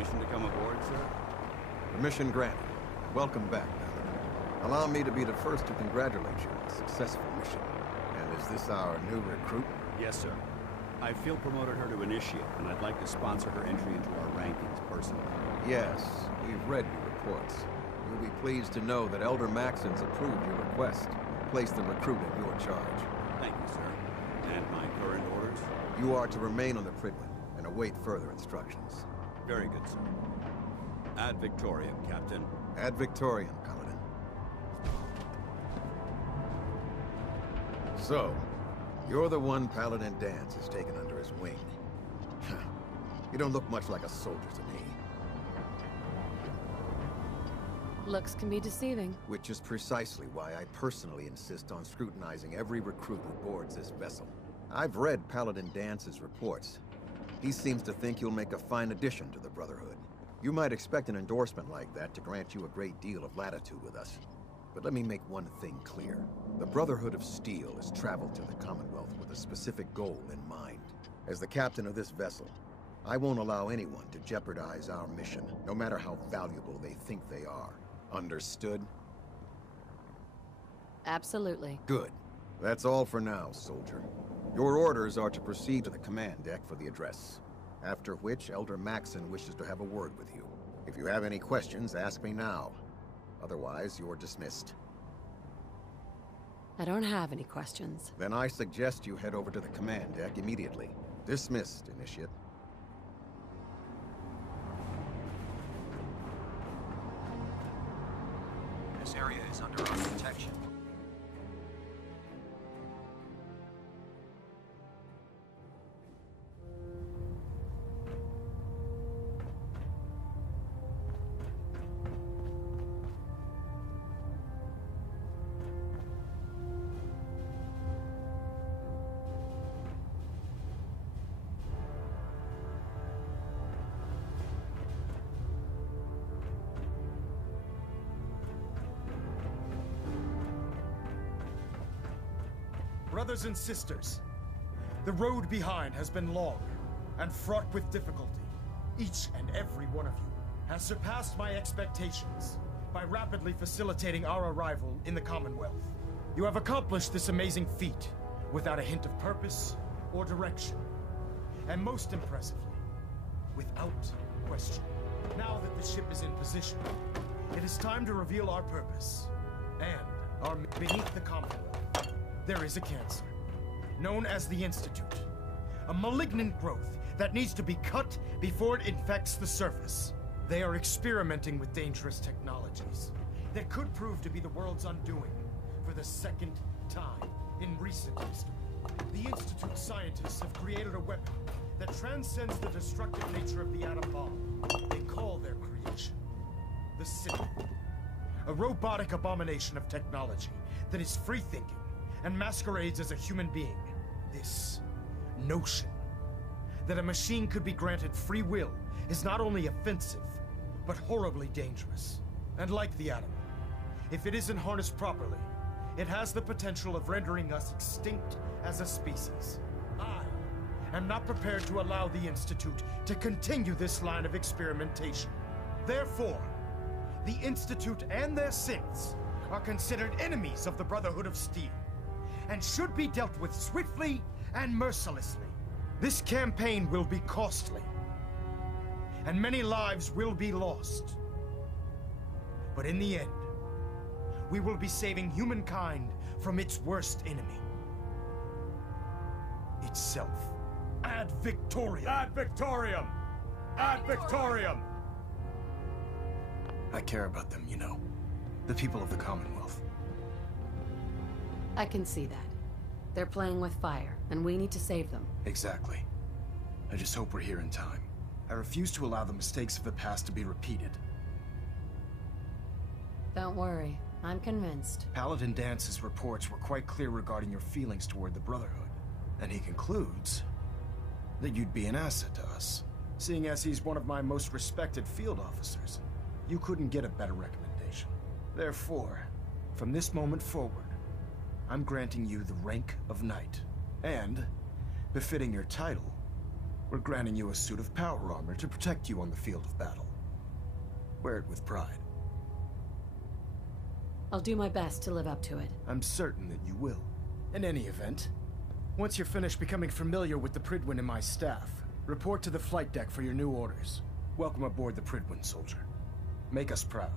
Permission to come aboard, sir? Permission granted. Welcome back, Paladin. Allow me to be the first to congratulate you on a successful mission. And is this our new recruit? Yes, sir. I field promoted her to Initiate, and I'd like to sponsor her entry into our rankings personally. Yes, we've read your reports. You'll be pleased to know that Elder Maxon's approved your request and placed the recruit in your charge. Thank you, sir. And my current orders? You are to remain on the Priglet and await further instructions. Very good, sir. Ad Victoriam, Captain. Ad Victoriam, Paladin. So, you're the one Paladin Danse has taken under his wing. You don't look much like a soldier to me. Looks can be deceiving. Which is precisely why I personally insist on scrutinizing every recruit who boards this vessel. I've read Paladin Dance's reports. He seems to think you'll make a fine addition to the Brotherhood. You might expect an endorsement like that to grant you a great deal of latitude with us. But let me make one thing clear. The Brotherhood of Steel has traveled to the Commonwealth with a specific goal in mind. As the captain of this vessel, I won't allow anyone to jeopardize our mission, no matter how valuable they think they are. Understood? Absolutely. Good. That's all for now, soldier. Your orders are to proceed to the command deck for the address. After which, Elder Maxon wishes to have a word with you. If you have any questions, ask me now. Otherwise, you're dismissed. I don't have any questions. Then I suggest you head over to the command deck immediately. Dismissed, Initiate. This area is under our protection. Brothers and sisters, the road behind has been long and fraught with difficulty. Each and every one of you has surpassed my expectations by rapidly facilitating our arrival in the Commonwealth. You have accomplished this amazing feat without a hint of purpose or direction. And most impressively, without question. Now that the ship is in position, it is time to reveal our purpose and our beneath the Commonwealth. There is a cancer, known as the Institute. A malignant growth that needs to be cut before it infects the surface. They are experimenting with dangerous technologies that could prove to be the world's undoing for the second time in recent history. The Institute scientists have created a weapon that transcends the destructive nature of the atom bomb. They call their creation the City. A robotic abomination of technology that is free-thinking and masquerades as a human being. This notion that a machine could be granted free will is not only offensive, but horribly dangerous. And like the atom, if it isn't harnessed properly, it has the potential of rendering us extinct as a species. I am not prepared to allow the Institute to continue this line of experimentation. Therefore, the Institute and their synths are considered enemies of the Brotherhood of Steel, and should be dealt with swiftly and mercilessly. This campaign will be costly, and many lives will be lost. But in the end, we will be saving humankind from its worst enemy. Itself. Ad Victoriam! Ad Victoriam! Ad Victoriam! I care about them, you know. The people of the Commonwealth. I can see that. They're playing with fire, and we need to save them. Exactly. I just hope we're here in time. I refuse to allow the mistakes of the past to be repeated. Don't worry. I'm convinced. Paladin Dance's reports were quite clear regarding your feelings toward the Brotherhood. And he concludes that you'd be an asset to us. Seeing as he's one of my most respected field officers, you couldn't get a better recommendation. Therefore, from this moment forward, I'm granting you the rank of Knight. And, befitting your title, We're granting you a suit of power armor to protect you on the field of battle. Wear it with pride. I'll do my best to live up to it. I'm certain that you will. In any event, once you're finished becoming familiar with the Prydwen and my staff, report to the flight deck for your new orders. Welcome aboard the Prydwen, soldier. Make us proud.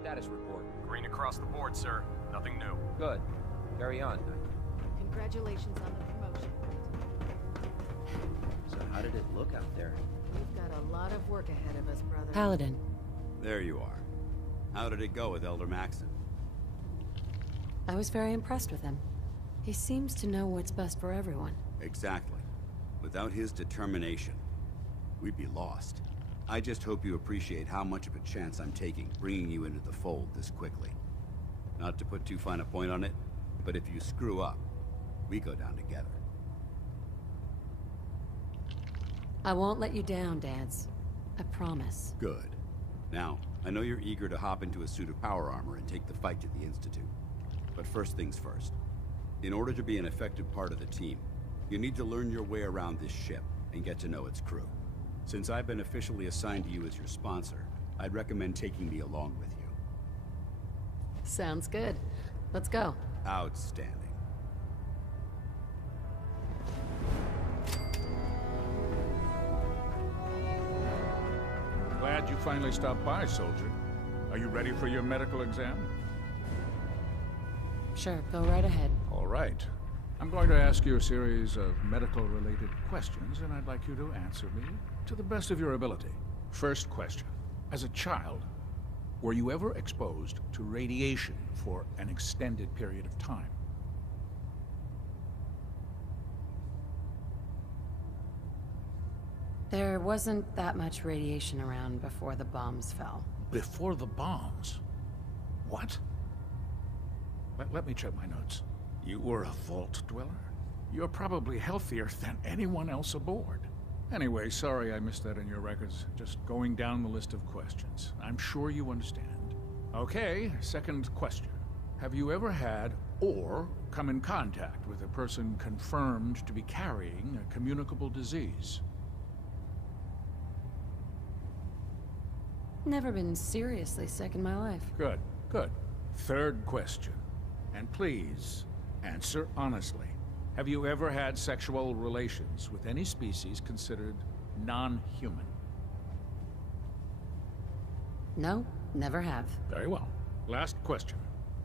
Status report. Green across the board, sir. Nothing new. Good. Carry on. Congratulations on the promotion. So how did it look out there? We've got a lot of work ahead of us, brother. Paladin, There you are. How did it go with Elder Maxon? I was very impressed with him. He seems to know what's best for everyone. Exactly. Without his determination, we'd be lost. I just hope you appreciate how much of a chance I'm taking bringing you into the fold this quickly. Not to put too fine a point on it, but if you screw up, we go down together. I won't let you down, Dance. I promise. Good. Now, I know you're eager to hop into a suit of power armor and take the fight to the Institute. But first things first. In order to be an effective part of the team, you need to learn your way around this ship and get to know its crew. Since I've been officially assigned to you as your sponsor, I'd recommend taking me along with you. Sounds good. Let's go. Outstanding. Glad you finally stopped by, soldier. Are you ready for your medical exam? Sure, go right ahead. All right. I'm going to ask you a series of medical-related questions, and I'd like you to answer me to the best of your ability. First question. As a child, were you ever exposed to radiation for an extended period of time? There wasn't that much radiation around before the bombs fell. Before the bombs? What? Let me check my notes. You were a vault dweller? You're probably healthier than anyone else aboard. Anyway, sorry I missed that in your records. Just going down the list of questions. I'm sure you understand. Okay, second question. Have you ever had or come in contact with a person confirmed to be carrying a communicable disease? Never been seriously sick in my life. Good, good. Third question. And please, answer honestly. Have you ever had sexual relations with any species considered non-human? No, never have. Very well. Last question.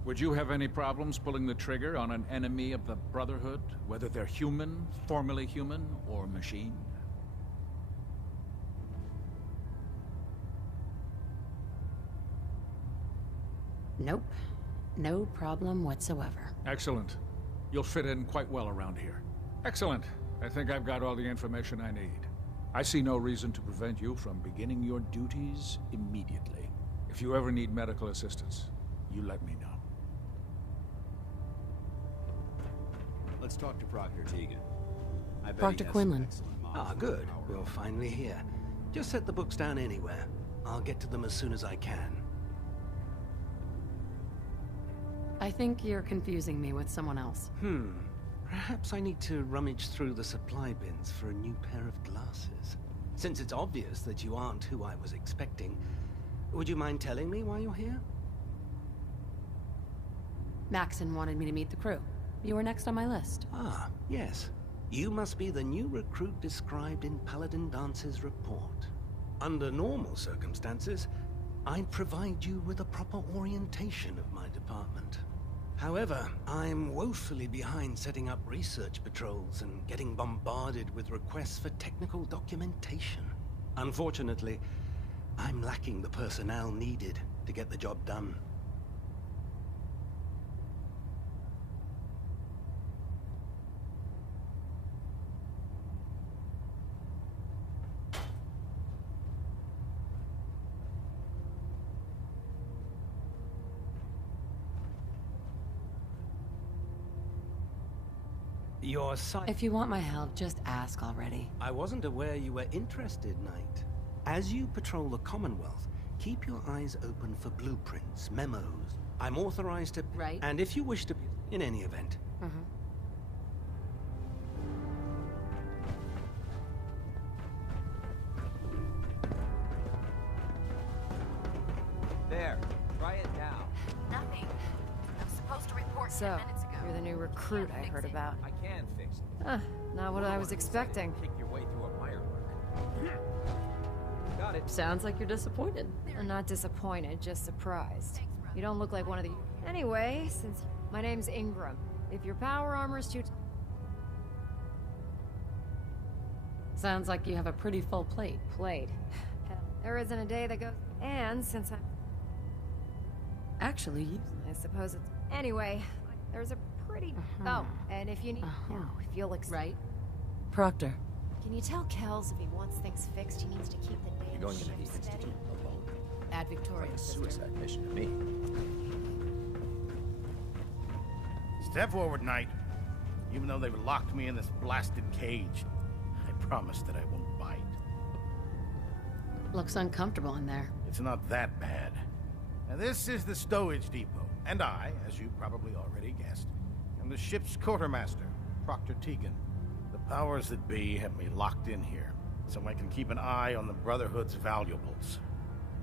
Would you have any problems pulling the trigger on an enemy of the Brotherhood, whether they're human, formerly human, or machine? Nope. No problem whatsoever. Excellent. You'll fit in quite well around here. Excellent. I think I've got all the information I need. I see no reason to prevent you from beginning your duties immediately. If you ever need medical assistance, you let me know. Let's talk to Proctor Tegan. I bet he Proctor has some Quinlan. excellent models Ah, of good. power We're armor. finally here. Just set the books down anywhere. I'll get to them as soon as I can. I think you're confusing me with someone else. Perhaps I need to rummage through the supply bins for a new pair of glasses. Since it's obvious that you aren't who I was expecting, would you mind telling me why you're here? Maxon wanted me to meet the crew. You were next on my list. Ah, yes. You must be the new recruit described in Paladin Dance's report. Under normal circumstances, I'd provide you with a proper orientation of my department. However, I'm woefully behind setting up research patrols and getting bombarded with requests for technical documentation. Unfortunately, I'm lacking the personnel needed to get the job done. Your side... If you want my help, just ask already. I wasn't aware you were interested, Knight. As you patrol the Commonwealth, keep your eyes open for blueprints, memos. I'm authorized to... Right. And if you wish to... In any event. There. Try it now. Nothing. I was supposed to report So, 10 minutes ago. you're the new recruit I heard about. I can fix it. Huh, not what I was expecting. Kick your way through a firework. Got it. Sounds like you're disappointed. I'm not disappointed, just surprised. You don't look like one of the... Anyway, since my name's Ingram, if your power armor is too... Sounds like you have a pretty full plate. Played. Hell, there isn't a day that goes... And since I'm... Actually, you... I suppose it's... Anyway, there's a pretty... Oh, and if you need... if you'll Right. Proctor. Can you tell Kells if he wants things fixed, he needs to keep the damn You're going into ship the steady? Institute alone. At Victoria, Like a sister. suicide mission to me. Step forward, Knight. Even though they've locked me in this blasted cage, I promise that I won't bite. Looks uncomfortable in there. It's not that bad. Now, this is the stowage depot, and I, as you probably already guessed, am the ship's quartermaster, Proctor Tegan. The powers that be have me locked in here, so I can keep an eye on the Brotherhood's valuables.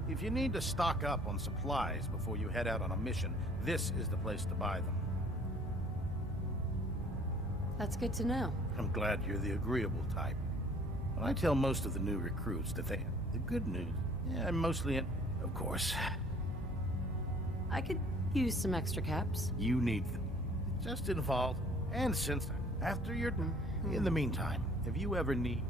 If you need to stock up on supplies before you head out on a mission, this is the place to buy them. That's good to know. I'm glad you're the agreeable type. When I tell most of the new recruits that they... The good news... Yeah, I'm mostly in... Of course. I could use some extra caps. You need them. Just involved. And since... After you're... In the meantime, if you ever need...